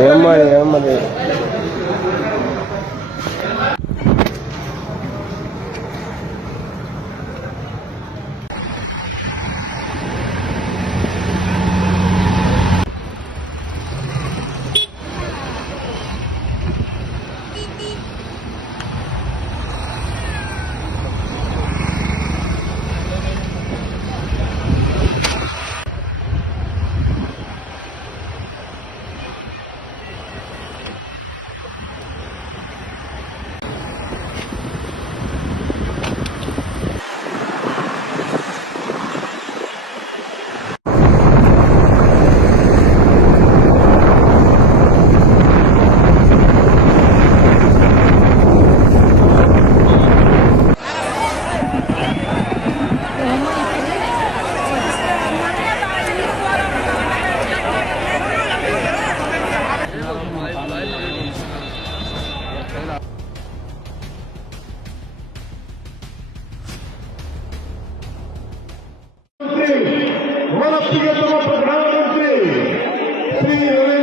ஏமாது ஏமாது me. One Pradhan Mantri Shri